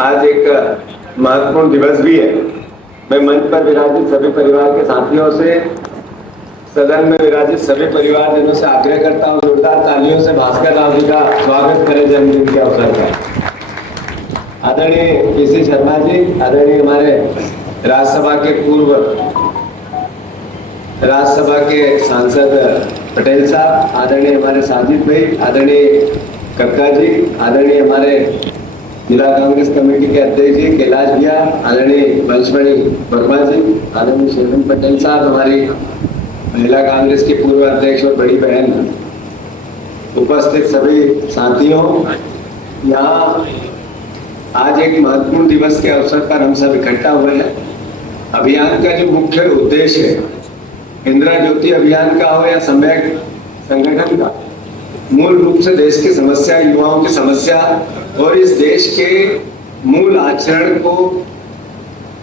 आज एक महत्वपूर्ण दिवस भी है। मैं मंच पर विराजित सभी परिवार के साथियों से, सदन में विराजित सभी परिवारजनों से आग्रह करता हूँ, जोरदार तालियों से भास्कर राव जी का स्वागत करें जन्मदिन के अवसर पर। आदरणीय पीसी शर्मा जी, आदरणीय हमारे राज्यसभा के पूर्व राज्यसभा के सांसद पटेल साहब, आदरणीय हमारे साजिद भाई, आदरणीय कक्का जी, आदरणीय हमारे जिला कांग्रेस कमेटी के अध्यक्ष जी कैलाश भैया, आदरणीय वंशमणि वर्मा जी, आदरणीय शेरन पटेल साहब, हमारी महिला कांग्रेस की पूर्व अध्यक्ष और बड़ी बहन, उपस्थित सभी साथियों, यहाँ आज एक महत्वपूर्ण दिवस के अवसर पर हम सब इकट्ठा हुए हैं। अभियान का जो मुख्य उद्देश्य है, इंदिरा ज्योति अभियान का हो या सम्यक संगठन का, मूल रूप से देश की समस्या, युवाओं की समस्या और इस देश के मूल आचरण को,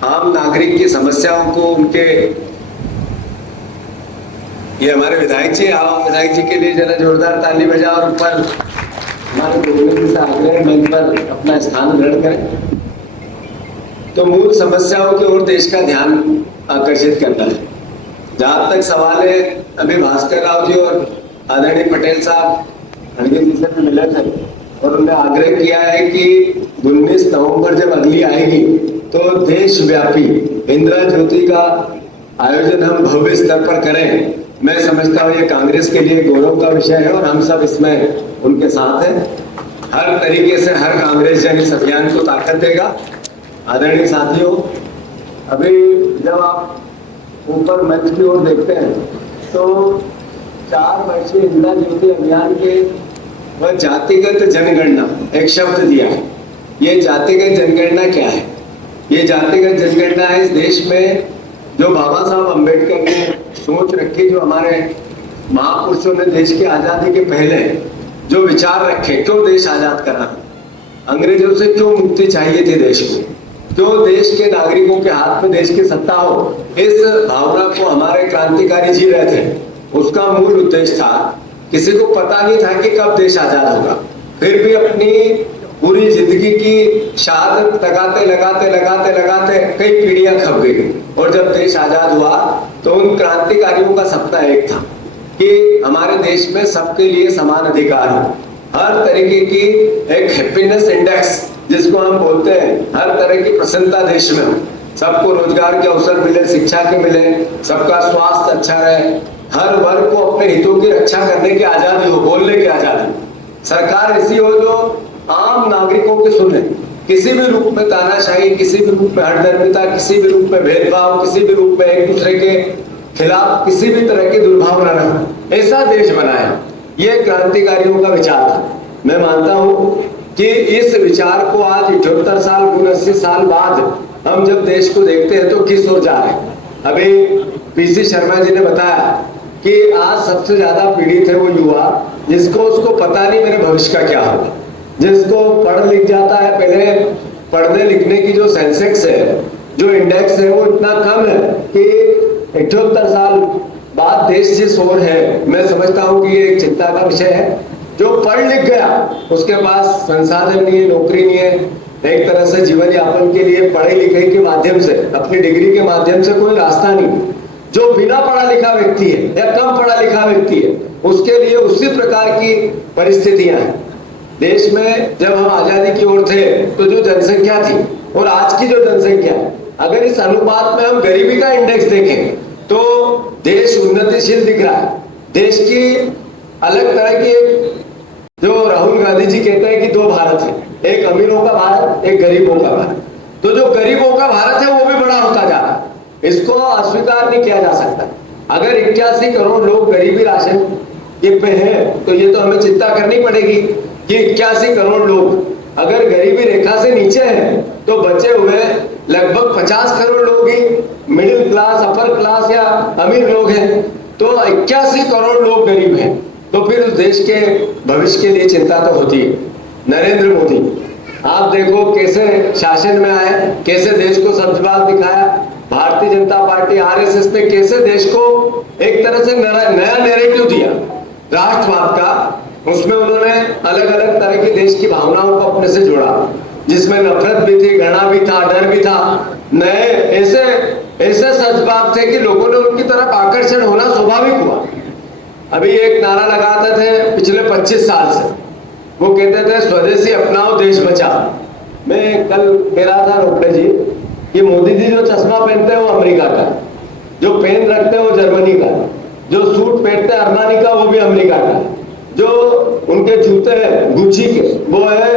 आम नागरिक की समस्याओं को, उनके, ये हमारे विधायक जी, आओ विधायक जी के लिए जरा जोरदार ताली बजाओ और ऊपर हमारे प्रतिनिधि से आग्रह मंच पर अपना स्थान ग्रहण करें। तो मूल समस्याओं की ओर देश का ध्यान आकर्षित करना है। जहां तक सवाल है, अभी भास्कर राव जी और आदरणीय पटेल साहब खड़गे जी से मिले थे और उन्होंने आग्रह किया है कि 19 नवंबर जब अगली आएगी तो देशव्यापी इंदिरा ज्योति का आयोजन हम भव्य स्तर पर करें। मैं समझता हूँ ये कांग्रेस के लिए गौरव का विषय है और हम सब इसमें उनके साथ हैं। हर तरीके से हर कांग्रेस जन इस अभियान को ताकत देगा। आदरणीय साथियों, अभी जब आप ऊपर मंच की ओर देखते हैं तो 4 वर्षीय इंदिरा ज्योति अभियान के वह जातिगत जनगणना एक शब्द दिया है। ये जातिगत जनगणना क्या है? ये जातिगत जनगणना है इस देश में जो बाबा साहब अम्बेडकर ने सोच रखी, जो हमारे महापुरुषों ने देश की आजादी के पहले जो विचार रखे, क्यों देश आजाद करा, अंग्रेजों से क्यों मुक्ति चाहिए थी देश को, क्यों देश के नागरिकों के हाथ में देश की सत्ता हो, इस भावना को हमारे क्रांतिकारी जी रहे थे। उसका मूल उद्देश्य था, किसी को पता नहीं था कि कब देश आजाद होगा, फिर भी अपनी पूरी जिंदगी की शहादत लगाते लगाते लगाते लगाते कई पीढ़ियां खप गई और जब देश आजाद हुआ तो उन क्रांतिकारियों का सपना एक था कि हमारे देश में सबके लिए समान अधिकार हो, हर तरीके की एक हैप्पीनेस इंडेक्स जिसको हम बोलते हैं, हर तरह की प्रसन्नता देश में हो, सबको रोजगार के अवसर मिले, शिक्षा के मिले, सबका स्वास्थ्य अच्छा रहे, हर वर्ग को अपने हितों की रक्षा करने की आजादी हो, बोलने की आजादी। सरकार ऐसी हो जो आम नागरिकों की सुने, किसी भी रूप में तानाशाही, किसी भी रूप में हठधर्मिता, किसी भी रूप में भेदभाव, किसी भी रूप में एक दूसरे के खिलाफ किसी भी तरह की दुर्भावना न, ऐसा देश बनाए। ये क्रांतिकारियों का विचार था। मैं मानता हूँ कि इस विचार को आज 78 साल 79 साल बाद हम जब देश को देखते हैं तो किस ओर जा रहे हैं। अभी पीसी शर्मा जी ने बताया कि आज सबसे ज्यादा पीड़ित है वो युवा जिसको उसको पता नहीं मेरे भविष्य का क्या होगा, जिसको पढ़ लिख जाता है, पहले पढ़ने लिखने की जो सेंसेक्स है, जो इंडेक्स है, वो इतना कम है कि 78 साल बाद देश जिस ओर है, मैं समझता हूँ कि ये एक चिंता का विषय है। जो पढ़ लिख गया उसके पास संसाधन नहीं है, नौकरी नहीं है, एक तरह से जीवन यापन के लिए पढ़ाई लिखाई के माध्यम से, अपनी डिग्री के माध्यम से कोई रास्ता नहीं। जो बिना पढ़ा लिखा व्यक्ति है या कम पढ़ा लिखा व्यक्ति है, उसके लिए उसी प्रकार की परिस्थितियां हैं। देश में जब हम आजादी की ओर थे तो जो जनसंख्या थी और आज की जो जनसंख्या है, अगर इस अनुपात में हम गरीबी का इंडेक्स देखें तो देश उन्नतिशील दिख रहा है। देश की अलग तरह की, जो राहुल गांधी जी कहते हैं कि 2 भारत है, एक अमीरों का भारत, एक गरीबों का भारत। तो जो गरीबों का भारत है वो भी बड़ा होता जा रहा है, इसको अस्वीकार नहीं किया जा सकता। अगर 81 करोड़ लोग गरीबी राशन पे हैं तो ये तो हमें चिंता करनी पड़ेगी कि 81 करोड़ लोग अगर गरीबी रेखा से नीचे हैं तो बचे हुए लगभग 50 करोड़ लोग ही मिडिल क्लास, अपर क्लास या अमीर लोग हैं। तो 81 करोड़ लोग गरीब हैं, तो फिर उस देश के भविष्य के लिए चिंता तो होती है। नरेंद्र मोदी, आप देखो कैसे शासन में आए, कैसे देश को सत्यवाद दिखाया। भारतीय जनता पार्टी आरएसएस ने कैसे देश को एक तरह से नया नैरेटिव दिया राष्ट्रवाद का, उसमें उन्होंने अलग अलग तरह की देश की भावनाओं को अपने से जोड़ा। जिसमें नफरत भी थी, घृणा भी था, डर भी था। नए ऐसे ऐसे सच बात थे कि लोगों ने उनकी तरफ आकर्षण होना स्वाभाविक हुआ। अभी एक नारा लगाते थे पिछले 25 साल से, वो कहते थे स्वदेशी अपनाओ देश बचाओ। मैं कल कह रहा था रोकड़े जी कि मोदी जी जो चश्मा पहनते हैं वो अमेरिका का, जो पेन रखते हैं वो जर्मनी का, जो सूट पहनते हैं अरमानी का वो भी अमेरिका का, जो उनके जूते हैं गुच्ची के वो है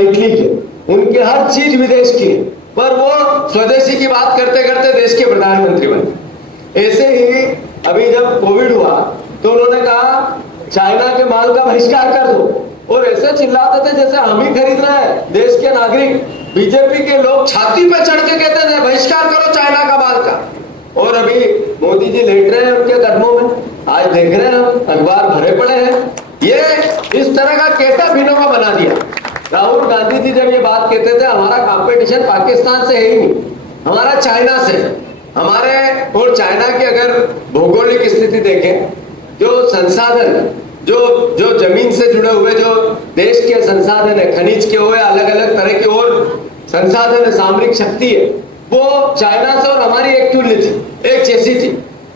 इटली के, उनके हर चीज विदेश की है, पर वो स्वदेशी की बात करते करते देश के प्रधानमंत्री बने। ऐसे ही अभी जब कोविड हुआ तो उन्होंने कहा चाइना के माल का बहिष्कार कर दो, और ऐसे चिल्लाते थे जैसे हम ही खरीद रहे हैं देश के नागरिक। बीजेपी के लोग छाती पे चढ़ के कहते थे बहिष्कार करो चाइना का माल का, और अभी मोदी जी लेट रहे हैं उनके कदमों में। आज देख रहे हैं हम अखबार भरे पड़े हैं। ये इस तरह का कैसा फिनों का बना दिया। राहुल गांधी जी जब ये बात कहते थे हमारा कंपटीशन पाकिस्तान से है ही नहीं, हमारा चाइना से। हमारे और चाइना की अगर भौगोलिक स्थिति देखें, जो संसाधन जो जमीन से जुड़े हुए जो देश के संसाधन है, खनिज के हुए अलग अलग तरह के और संसाधन है, सामरिक शक्ति है, वो चाइना से और हमारी एक तुल्य थी, एक जैसी थी।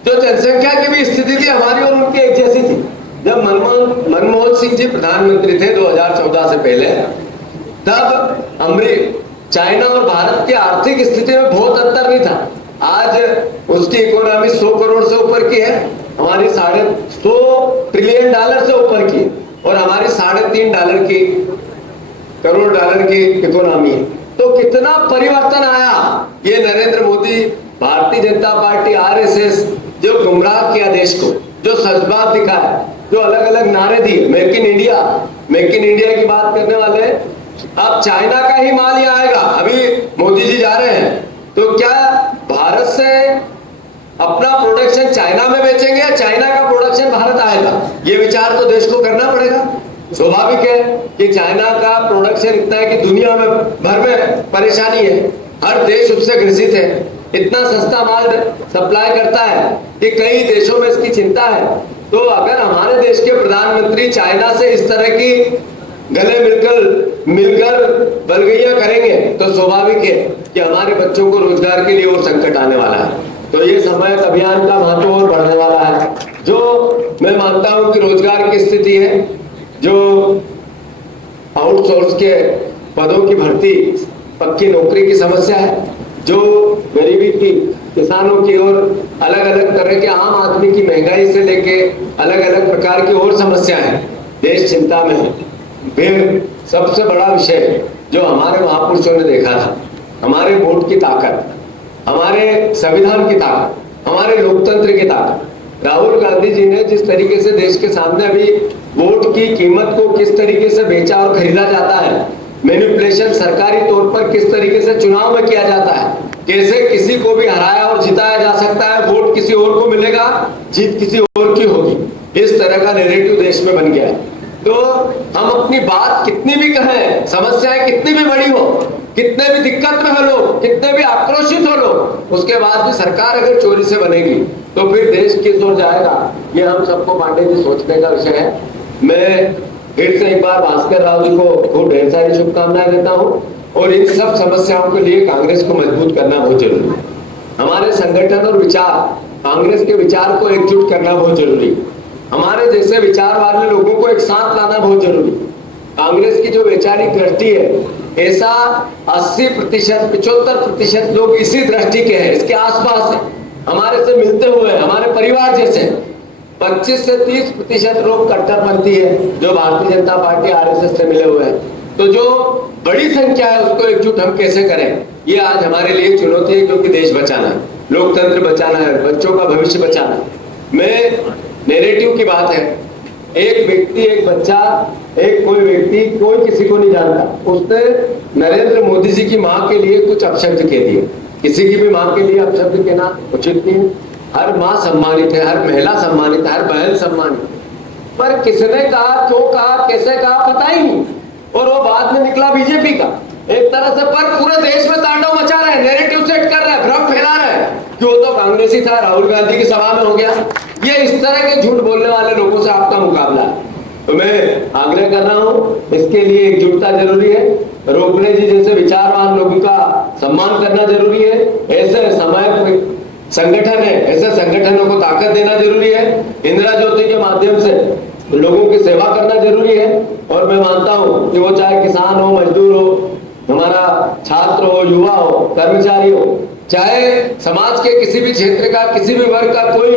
जो जनसंख्या की भी स्थिति थी हमारी और उनकी एक जैसी थी। जब मनमोहन सिंह जी प्रधानमंत्री थे 2014 से पहले, तब चाइना और भारत की आर्थिक स्थिति में बहुत अंतर नहीं था। आज उसकी इकोनॉमी 100 करोड़ से ऊपर की है, हमारी $150 ट्रिलियन से ऊपर की, और हमारी $3.5 करोड़ की इकोनॉमी है। तो कितना परिवर्तन आया। ये नरेंद्र मोदी, भारतीय जनता पार्टी, आरएसएस जो गुमराह किया देश को, जो सजबात दिखाया, जो अलग अलग नारे दिए, मेक इन इंडिया की बात करने वाले, अब चाइना का ही माल यहाँ आएगा। अभी मोदी जी जा रहे हैं तो क्या भारत से अपना प्रोडक्शन चाइना में बेचेंगे या चाइना का प्रोडक्शन भारत आएगा? ये विचार तो देश को करना पड़ेगा। स्वाभाविक है कि चाइना का प्रोडक्शन इतना है कि दुनिया में भर में परेशानी है, हर देश उससे ग्रसित है, इतना सस्ता माल सप्लाई करता है कि कई देशों में इसकी चिंता है। तो अगर हमारे देश के प्रधानमंत्री चाइना से इस तरह की गले मिलकर बलगैया करेंगे तो स्वाभाविक है कि हमारे बच्चों को रोजगार के लिए और संकट आने वाला है। तो ये समय अभियान का महत्व और बढ़ने वाला है। जो मैं मानता हूं कि रोजगार की स्थिति है, जो आउटसोर्स के पदों की भर्ती, पक्की नौकरी की समस्या है, जो गरीबी की, किसानों की और अलग अलग तरह के आम आदमी की महंगाई से लेके अलग अलग प्रकार की और समस्या है, देश चिंता में है। फिर सबसे बड़ा विषय जो हमारे महापुरुषों ने देखा था, हमारे वोट की ताकत, हमारे संविधान की ताकत, हमारे लोकतंत्र की ताकत। राहुल गांधी जी ने जिस तरीके से देश के सामने अभी वोट की कीमत को किस तरीके से बेचा और खरीदा जाता है, मैनिपुलेशन सरकारी तौर पर किस तरीके से चुनाव में किया जाता है, कैसे किसी को भी हराया और जिताया जा सकता है, वोट किसी और को मिलेगा, जीत किसी और की होगी, इस तरह का नैरेटिव देश में बन गया है। तो हम अपनी बात कितनी भी कहें, समस्याएं कितनी भी बड़ी हो, कितने भी दिक्कत में हो लोग, कितने भी आक्रोशित हो लोग, उसके बाद भी सरकार अगर चोरी से बनेगी तो फिर देश किस ओर जाएगा, ये हम सबको पांडे जी सोचने का विषय है। मैं फिर से एक बार भास्कर राव जी को खूब ढेर सारी शुभकामनाएं देता हूँ, और इन सब समस्याओं के लिए कांग्रेस को मजबूत करना बहुत जरूरी है। हमारे संगठन और विचार, कांग्रेस के विचार को एकजुट करना बहुत जरूरी है। हमारे जैसे विचार वाले लोगों को एक साथ लाना बहुत जरूरी है। कांग्रेस की जो वैचारिक दृष्टि है, ऐसा 80%, 75% लोग इसी दृष्टि के हैं, इसके आसपास है, हमारे से मिलते हुए, हमारे परिवार जैसे। 25 से 30% लोग कट्टरपंथी है, जो भारतीय जनता पार्टी आरएसएस से मिले हुए हैं। तो जो बड़ी संख्या है उसको एकजुट हम कैसे करें, ये आज हमारे लिए चुनौती है, क्योंकि देश बचाना है, लोकतंत्र बचाना है, बच्चों का भविष्य बचाना है। मैं नैरेटिव की बात है, एक व्यक्ति, एक बच्चा, एक कोई व्यक्ति, कोई किसी को नहीं जानता, उसने नरेंद्र मोदी जी की माँ के लिए कुछ अपशब्द कह दिए। किसी की भी माँ के लिए अपशब्द कहना उचित नहीं। हर माँ सम्मानित है, हर महिला सम्मानित है, हर बहन सम्मानित, पर किसने कहा, क्यों कहा, कैसे कहा, पता ही नहीं। और वो बाद में निकला बीजेपी का एक तरह से, पर पूरे देश में तांडव मचा रहे हैं, नैरेटिव सेट कर रहे हैं, भ्रम फैला रहे हैं कि वो तो कांग्रेसी था, राहुल गांधी की सभा में हो गया। ये इस तरह के झूठ बोलने वाले लोगों से आपका मुकाबला है। तो मैं आग्रह कर रहा हूं, इसके लिए एकजुटता जरूरी है। रोकड़े जी जैसे विचारवान लोगों का सम्मान करना जरूरी है। ऐसे समय संगठन है, ऐसे संगठनों को ताकत देना जरूरी है। इंदिरा ज्योति के माध्यम से लोगों की सेवा करना जरूरी है। और मैं मानता हूं कि वो चाहे किसान हो, मजदूर हो, हमारा छात्र हो, युवा हो, कर्मचारी हो, चाहे समाज के किसी भी क्षेत्र का, किसी भी वर्ग का कोई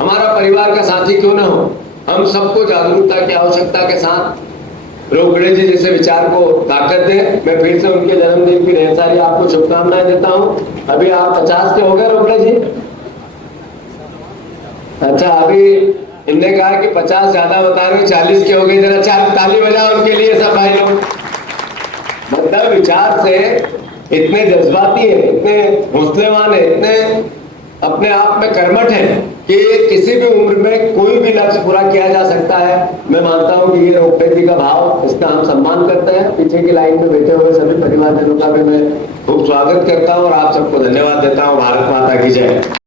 हमारा परिवार का साथी क्यों ना हो, हम सबको जागरूकता की आवश्यकता के साथ रोकड़े जी जैसे विचार को ताकत दें। मैं फिर से उनके जन्मदिन की ढेर सारी आपको शुभकामनाएं देता हूं। अभी आप 50 के हो गए रोकड़े जी? अच्छा, अभी इनने कहा कि 50 ज्यादा बता रहे हो, 40 के हो गए, जरा चार ताली बजाओ उनके लिए सब भाई लोग। मतलब विचार से इतने जज्बाती है, इतने हौसलेवान है, इतने अपने आप में कर्मठ है कि किसी भी उम्र में कोई भी लक्ष्य पूरा किया जा सकता है। मैं मानता हूं कि ये रोकड़े जी का भाव, इसका हम सम्मान करते हैं। पीछे की लाइन में बैठे हुए सभी परिवारजनों का भी मैं खूब स्वागत करता हूं और आप सबको धन्यवाद देता हूं। भारत माता की जय।